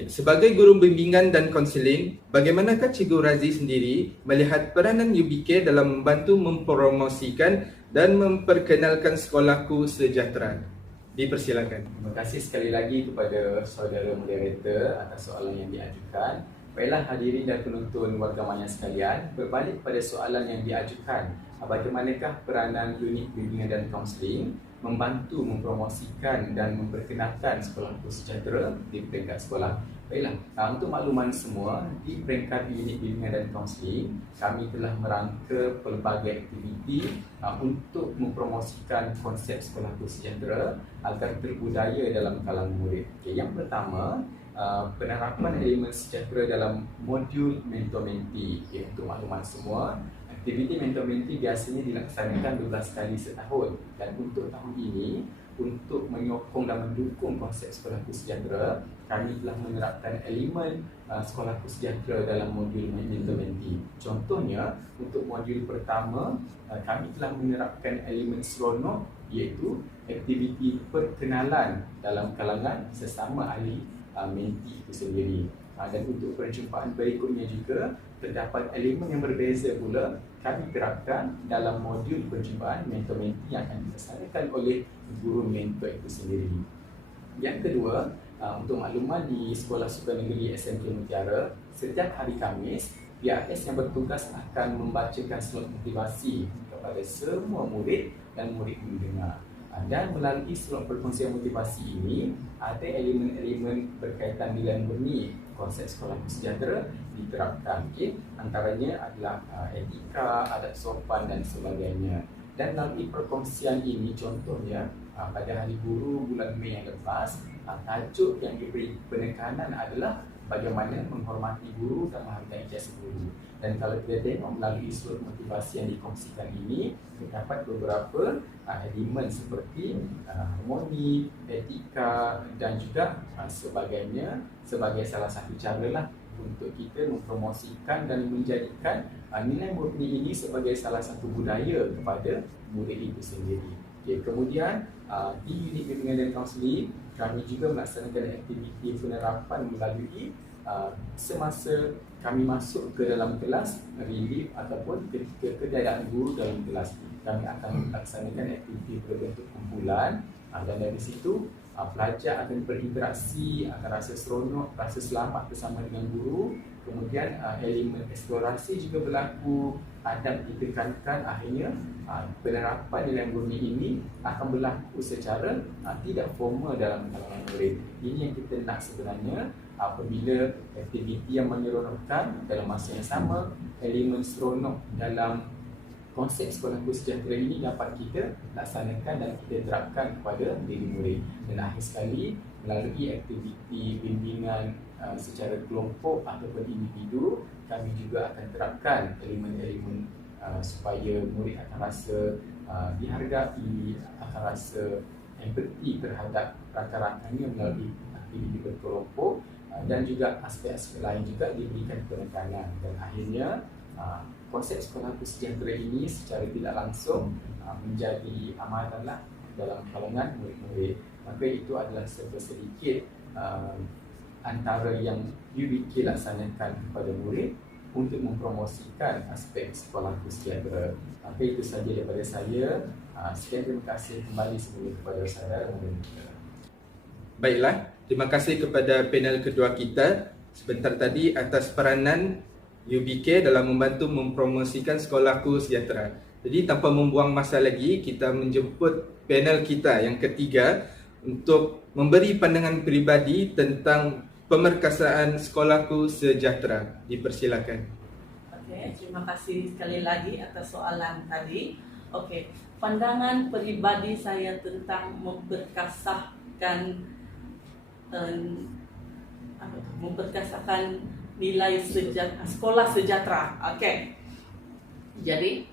Sebagai guru bimbingan dan konseling, bagaimanakah Cikgu Razi sendiri melihat peranan UBK dalam membantu mempromosikan dan memperkenalkan Sekolahku Sejahtera? Dipersilakan. Terima kasih sekali lagi kepada saudara moderator atas soalan yang diajukan. Baiklah hadirin dan penonton warga maya sekalian, berbalik pada soalan yang diajukan, bagaimanakah peranan unit bimbingan dan kaunseling membantu mempromosikan dan memperkenalkan Sekolahku Sejahtera di peringkat sekolah? Baiklah, untuk makluman semua, di peringkat unit bimbingan dan kaunseling, kami telah merangka pelbagai aktiviti untuk mempromosikan konsep Sekolahku Sejahtera agar terbudaya dalam kalangan murid. Yang pertama, penerapan elemen sejahtera dalam modul mentor-mentee. Untuk makluman semua, aktiviti mentor-mentee biasanya dilaksanakan 12 kali setahun, dan untuk tahun ini, untuk menyokong dan mendukung konsep Sekolahku Sejahtera, kami telah menerapkan elemen Sekolahku Sejahtera dalam modul mentor-mentee. Contohnya, untuk modul pertama, kami telah menerapkan elemen seronok, iaitu aktiviti perkenalan dalam kalangan sesama ahli mentee itu sendiri. Dan untuk perjumpaan berikutnya juga terdapat elemen yang berbeza pula kami terapkan dalam modul perjumpaan mentor-mentee yang akan dilaksanakan oleh guru mentor itu sendiri. Yang kedua, untuk makluman di Sekolah Sukan Negeri SMK Mutiara, setiap hari Khamis, PRS yang bertugas akan membacakan slot motivasi kepada semua murid dan murid mendengar. Dan melalui slot perkongsian motivasi ini, ada elemen-elemen berkaitan nilai murni konsep Sekolahku Sejahtera diterapkan. Antaranya adalah etika, adat sopan dan sebagainya. Dan melalui perkongsian ini, contohnya pada Hari Guru bulan Mei yang lepas, tajuk yang diberi penekanan adalah bagaimana menghormati guru dan menghargai jasa guru. Dan kalau kita tengok melalui slot motivasi yang dikongsikan ini, terdapat beberapa elemen seperti harmoni, etika dan juga sebagainya sebagai salah satu cara lah untuk kita mempromosikan dan menjadikan nilai murni ini sebagai salah satu budaya kepada murid itu sendiri. Kemudian di unit bimbingan dan kaunseling, kami juga melaksanakan aktiviti penerapan melalui semasa kami masuk ke dalam kelas, relief ataupun ketika ketiadaan guru dalam kelas, kami akan melaksanakan aktiviti berbentuk kumpulan, dan dari situ pelajar akan berinteraksi, akan rasa seronok, rasa selamat bersama dengan guru. Kemudian elemen eksplorasi juga berlaku, adab ditekankan. Akhirnya penerapan nilai murni ini akan berlaku secara tidak formal dalam kalangan murid. Ini yang kita nak sebenarnya, apabila aktiviti yang menyeronokkan dalam masa yang sama, elemen seronok dalam konsep Sekolahku Sejahtera ini dapat kita laksanakan dan kita terapkan kepada diri murid. Dan akhir sekali, melalui aktiviti bimbingan secara kelompok ataupun individu, kami juga akan terapkan elemen-elemen supaya murid akan rasa dihargai, akan rasa empati terhadap rakan-rakannya melalui aktiviti berkelompok, dan juga aspek-aspek lain juga diberikan penekanan. Dan akhirnya konsep Sekolahku Sejahtera ini secara tidak langsung menjadi amanah dalam kalangan murid-murid. Maka itu adalah sedikit antara yang UBK laksanakan kepada murid untuk mempromosikan aspek sekolahku sejahtera. Itu saja daripada saya. Sekian, terima kasih kembali semula kepada saudara moderator. Baiklah, terima kasih kepada panel kedua kita sebentar tadi atas peranan UBK dalam membantu mempromosikan Sekolahku Sejahtera. Jadi tanpa membuang masa lagi, kita menjemput panel kita yang ketiga untuk memberi pandangan peribadi tentang pemerkasaan Sekolahku Sejahtera. Dipersilakan. Okey, terima kasih sekali lagi atas soalan tadi. Okey, pandangan peribadi saya tentang memperkasahkan nilai sekolah sejahtera. Okey. Jadi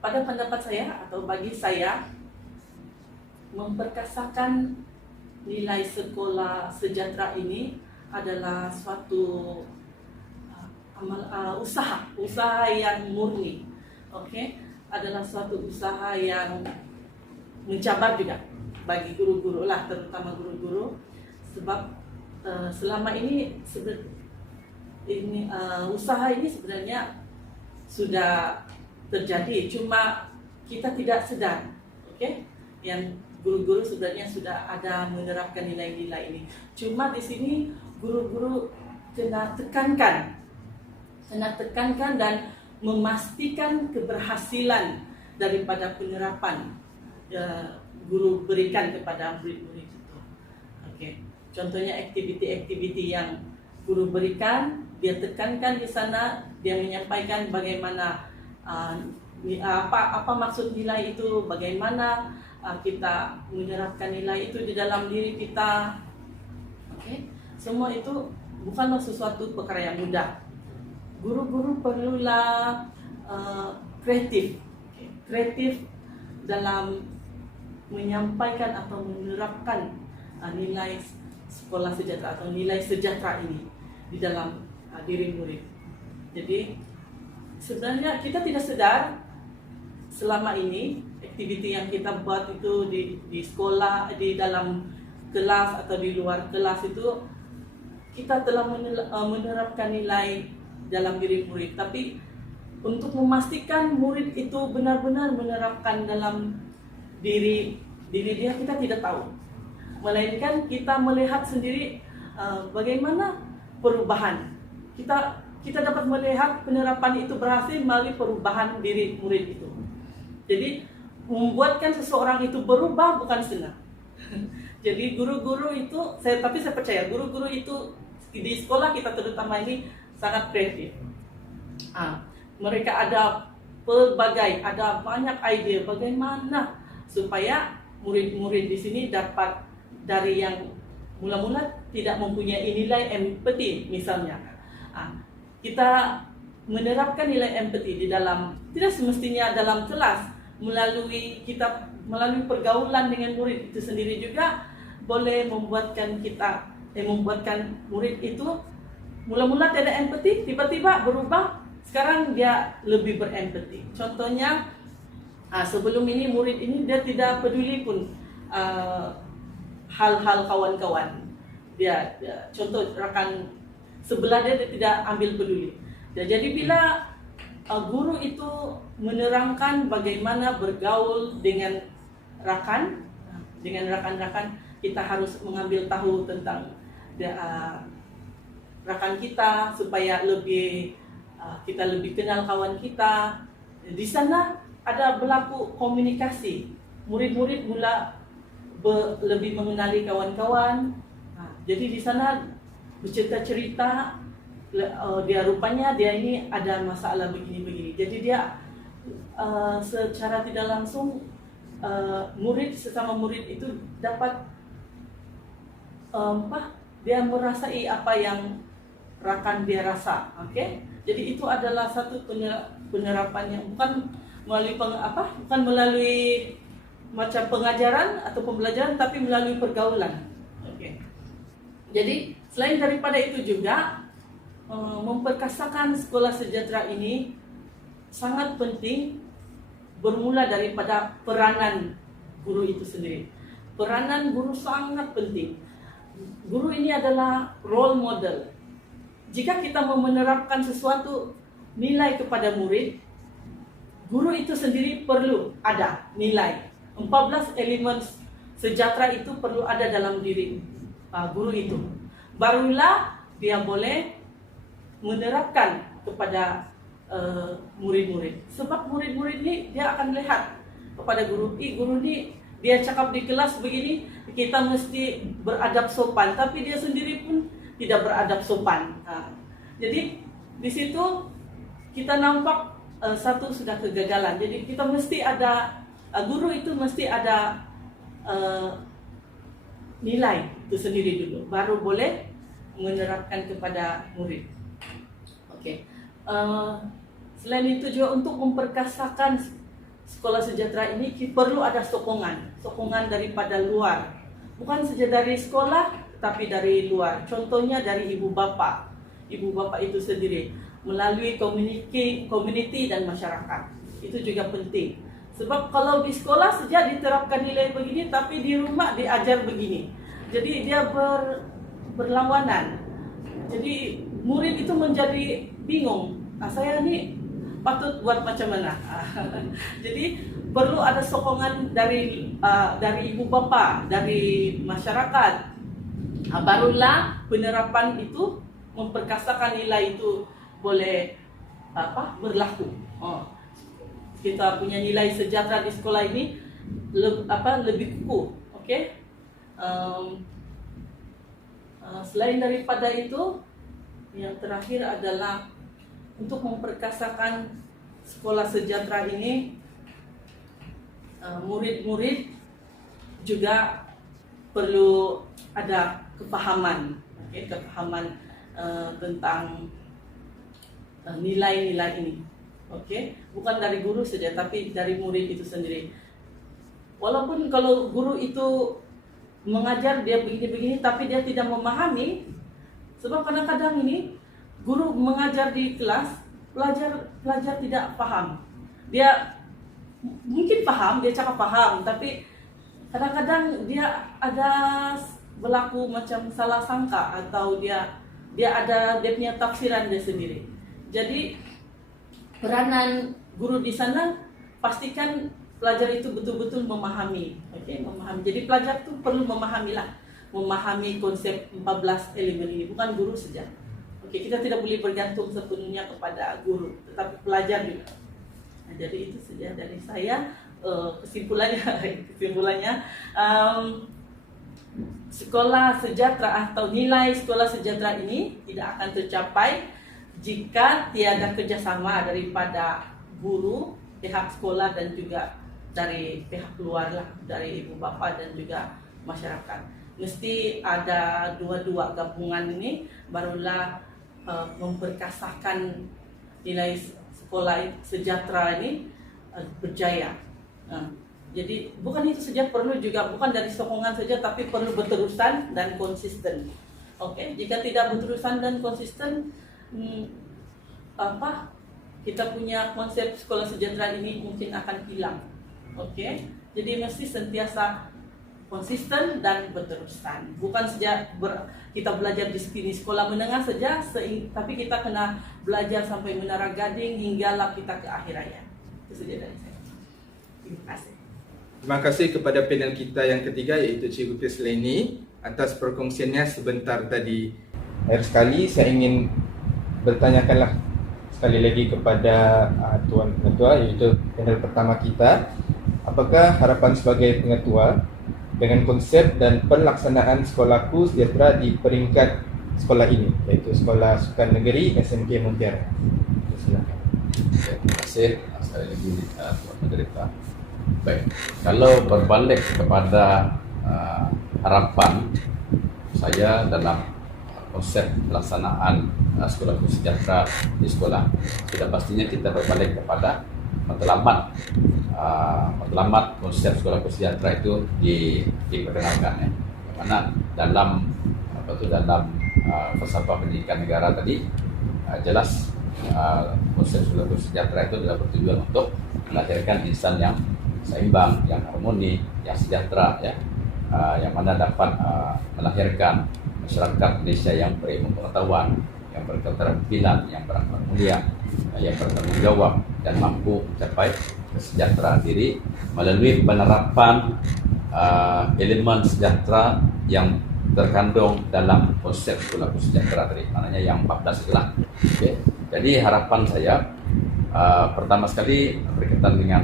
pada pendapat saya atau bagi saya, memperkasahkan nilai sekolah sejahtera ini adalah suatu usaha yang murni. Okey, adalah suatu usaha yang mencabar juga bagi guru-guru lah, terutama guru-guru, sebab selama ini usaha ini sebenarnya sudah terjadi, cuma kita tidak sedar. Okey, yang guru-guru sebenarnya sudah ada menerapkan nilai-nilai ini. Cuma di sini guru-guru kena tekankan dan memastikan keberhasilan daripada penerapan guru berikan kepada murid-murid itu. Okey, contohnya aktiviti-aktiviti yang guru berikan, dia tekankan di sana, dia menyampaikan bagaimana apa maksud nilai itu, bagaimana kita menerapkan nilai itu di dalam diri kita. Okey, semua itu bukanlah sesuatu perkara yang mudah. Guru-guru perlulah kreatif dalam menyampaikan atau menerapkan nilai sekolah sejahtera atau nilai sejahtera ini di dalam diri murid. Jadi sebenarnya kita tidak sadar selama ini aktiviti yang kita buat itu di sekolah, di dalam kelas atau di luar kelas itu, kita telah menerapkan nilai dalam diri murid. Tapi untuk memastikan murid itu benar-benar menerapkan dalam diri dia, kita tidak tahu. Melainkan kita melihat sendiri bagaimana perubahan. Kita dapat melihat penerapan itu berhasil melalui perubahan diri murid itu. Jadi membuatkan seseorang itu berubah bukan senang. Jadi guru-guru itu, tapi saya percaya guru-guru itu di sekolah kita terutama ini sangat kreatif. Mereka ada banyak ide bagaimana supaya murid-murid di sini dapat, dari yang mula-mula tidak mempunyai nilai empati misalnya, kita menerapkan nilai empati di dalam, tidak semestinya dalam kelas, melalui pergaulan dengan murid itu sendiri juga boleh membuatkan murid itu mula-mula tidak empati, tiba-tiba berubah, sekarang dia lebih berempati. Contohnya, sebelum ini murid ini dia tidak peduli pun hal-hal kawan-kawan. Dia contoh rekan sebelah dia tidak ambil peduli. Jadi bila guru itu menerangkan bagaimana bergaul dengan rakan-rakan, kita harus mengambil tahu tentang rakan kita supaya kita lebih kenal kawan kita. Di sana ada berlaku komunikasi. Murid-murid mula lebih mengenali kawan-kawan. Jadi di sana bercerita-cerita, dia rupanya dia ini ada masalah begini-begini. Jadi dia secara tidak langsung sesama murid itu dapat dia merasai apa yang rakan dia rasa. Okey? Jadi itu adalah satu penerapan yang bukan melalui macam pengajaran atau pembelajaran, tapi melalui pergaulan. Okey. Jadi selain daripada itu juga memperkasakan sekolah sejahtera ini sangat penting, bermula daripada peranan guru itu sendiri. Peranan guru sangat penting. Guru ini adalah role model. jika kita mau menerapkan sesuatu nilai kepada murid, guru itu sendiri perlu ada nilai. 14 elemen sejahtera itu perlu ada dalam diri guru itu. Barulah dia boleh menerapkan kepada murid-murid. Sebab murid-murid ini dia akan lihat kepada guru, guru ni dia cakap di kelas begini, kita mesti beradab sopan, tapi dia sendiri pun tidak beradab sopan. Jadi di situ kita nampak satu sudah kegagalan. Jadi kita mesti ada guru itu mesti ada nilai itu sendiri dulu, baru boleh menerapkan kepada murid. Okey. Selain itu juga untuk memperkasakan sekolah sejahtera ini perlu ada sokongan daripada luar. Bukan saja dari sekolah, tapi dari luar. Contohnya dari ibu bapa itu sendiri melalui community dan masyarakat. Itu juga penting. Sebab kalau di sekolah saja diterapkan nilai begini, tapi di rumah diajar begini. Jadi dia berlawanan. Jadi murid itu menjadi bingung. Saya ni patut buat macam mana? Jadi perlu ada sokongan dari ibu bapa, dari masyarakat. Barulah penerapan itu memperkasakan nilai itu boleh berlaku. Kita punya nilai sejahtera di sekolah ini lebih kukuh. Okey. Selain daripada itu, yang terakhir adalah untuk memperkasakan sekolah sejahtera ini, murid-murid juga perlu ada kepahaman, kepahaman tentang nilai-nilai ini. Okey, bukan dari guru saja, tapi dari murid itu sendiri. Walaupun kalau guru itu mengajar dia begini-begini, tapi dia tidak memahami, sebab kadang-kadang ini guru mengajar di kelas, pelajar tidak paham. Dia mungkin paham, dia cakap paham, tapi kadang-kadang dia ada berlaku macam salah sangka, atau dia ada dia punya tafsiran dia sendiri. Jadi peranan guru di sana pastikan pelajar itu betul-betul memahami. Okey, memahami. Jadi pelajar itu perlu memahami konsep 14 elemen ini, bukan guru saja. Okey, kita tidak boleh bergantung sepenuhnya kepada guru, tetapi pelajar juga. Nah, jadi itu saja dari saya. Kesimpulannya, sekolah sejahtera atau nilai sekolah sejahtera ini tidak akan tercapai jika tiada kerjasama daripada guru, pihak sekolah, dan juga dari pihak luar lah, dari ibu bapa dan juga masyarakat. Mesti ada dua-dua gabungan ini, barulah memperkasakan nilai sekolah sejahtera ini berjaya. Jadi bukan itu saja, perlu juga bukan dari sokongan saja, tapi perlu berterusan dan konsisten. Okey, jika tidak berterusan dan konsisten, kita punya konsep sekolah sejahtera ini mungkin akan hilang. Okey, jadi mesti sentiasa konsisten dan berterusan. Bukan saja kita belajar di sini sekolah menengah saja, tapi kita kena belajar sampai Menara Gading hinggalah kita ke akhir hayat. Itu saja dari saya. Terima kasih. Terima kasih kepada panel kita yang ketiga, iaitu Cikgu Krisleni, atas perkongsiannya sebentar tadi. Akhir sekali saya ingin bertanyakanlah sekali lagi kepada Tuan Pengetua, iaitu panel pertama kita. Apakah harapan sebagai pengetua dengan konsep dan pelaksanaan sekolahku sejahtera di peringkat sekolah ini, iaitu Sekolah Sukan Negeri SMK Mutiara? Silakan. Terima kasih sekali lagi Tuan Penderita. Baik, kalau berbalik kepada harapan saya dalam konsep pelaksanaan sekolah sejahtera di sekolah, sudah pastinya kita berbalik kepada matlamat konsep sekolah sejahtera itu diperkenalkan, ya. Karena dalam falsafah pendidikan negara tadi jelas konsep sekolah sejahtera itu adalah bertujuan untuk melahirkan insan yang seimbang, yang harmoni, yang sejahtera, ya, yang mana dapat melahirkan masyarakat Indonesia yang berilmu pengetahuan, yang berketerampilan, yang berakhlak mulia, yang bertanggung jawab dan mampu mencapai kesejahteraan diri melalui penerapan elemen sejahtera yang terkandung dalam konsep perilaku sejahtera tadi, maknanya yang 14 itulah. Okay. Jadi harapan saya pertama sekali berkaitan dengan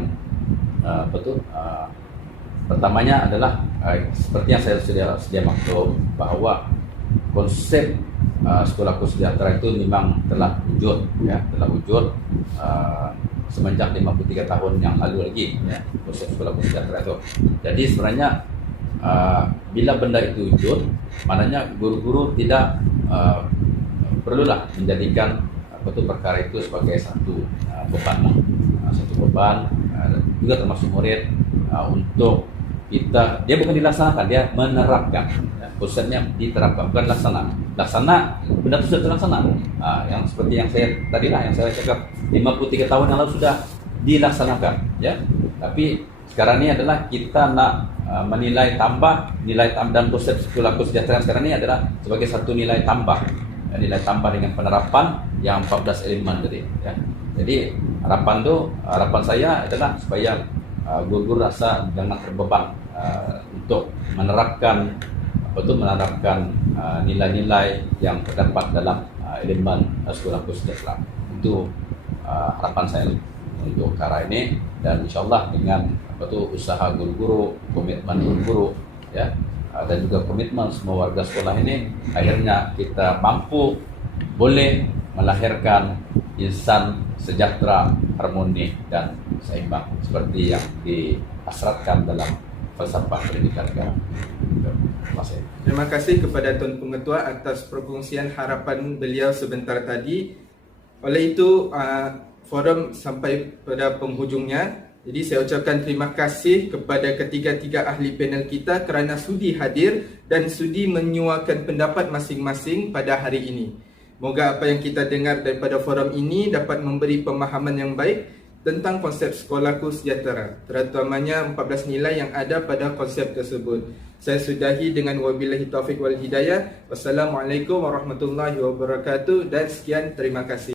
pertamanya adalah seperti yang saya sedia maklum bahwa konsep perilaku sejahtera itu memang telah wujud, ya, semenjak 53 tahun yang lalu lagi, ya, konsep perilaku sejahtera itu. Jadi sebenarnya bila benda itu wujud, maknanya guru-guru tidak perlulah menjadikan perkara itu sebagai satu beban, juga termasuk murid untuk kita, dia bukan dilaksanakan, dia menerapkan, ya, konsepnya diterapkan, bukan laksana benda itu sudah terlaksana, yang seperti yang saya cakap 53 tahun yang lalu sudah dilaksanakan, ya. Tapi sekarang ini adalah kita nak menilai tambah dan konsep perilaku sejahtera sekarang ini adalah sebagai satu nilai tambah dengan penerapan yang 14 elemen tadi, ya. Jadi harapan saya adalah supaya guru-guru rasa jangan terbeban untuk menerapkan nilai-nilai yang terdapat dalam elemen perilaku sejahtera. Itu harapan saya untuk perkara ini, dan insyaallah dengan usaha guru-guru, komitmen guru-guru, ya, dan juga komitmen semua warga sekolah ini, akhirnya kita mampu boleh melahirkan insan sejahtera, harmoni dan seimbang seperti yang dihasratkan dalam falsafah pendidikan negara. Terima kasih kepada Tuan Pengetua atas perkongsian harapan beliau sebentar tadi. Oleh itu, forum sampai pada penghujungnya. Jadi saya ucapkan terima kasih kepada ketiga-tiga ahli panel kita kerana sudi hadir dan sudi menyuarakan pendapat masing-masing pada hari ini. Moga apa yang kita dengar daripada forum ini dapat memberi pemahaman yang baik tentang konsep sekolahku sejahtera, terutamanya 14 nilai yang ada pada konsep tersebut. Saya sudahi dengan wabillahi taufiq wal hidayah. Wassalamualaikum warahmatullahi wabarakatuh dan sekian, terima kasih.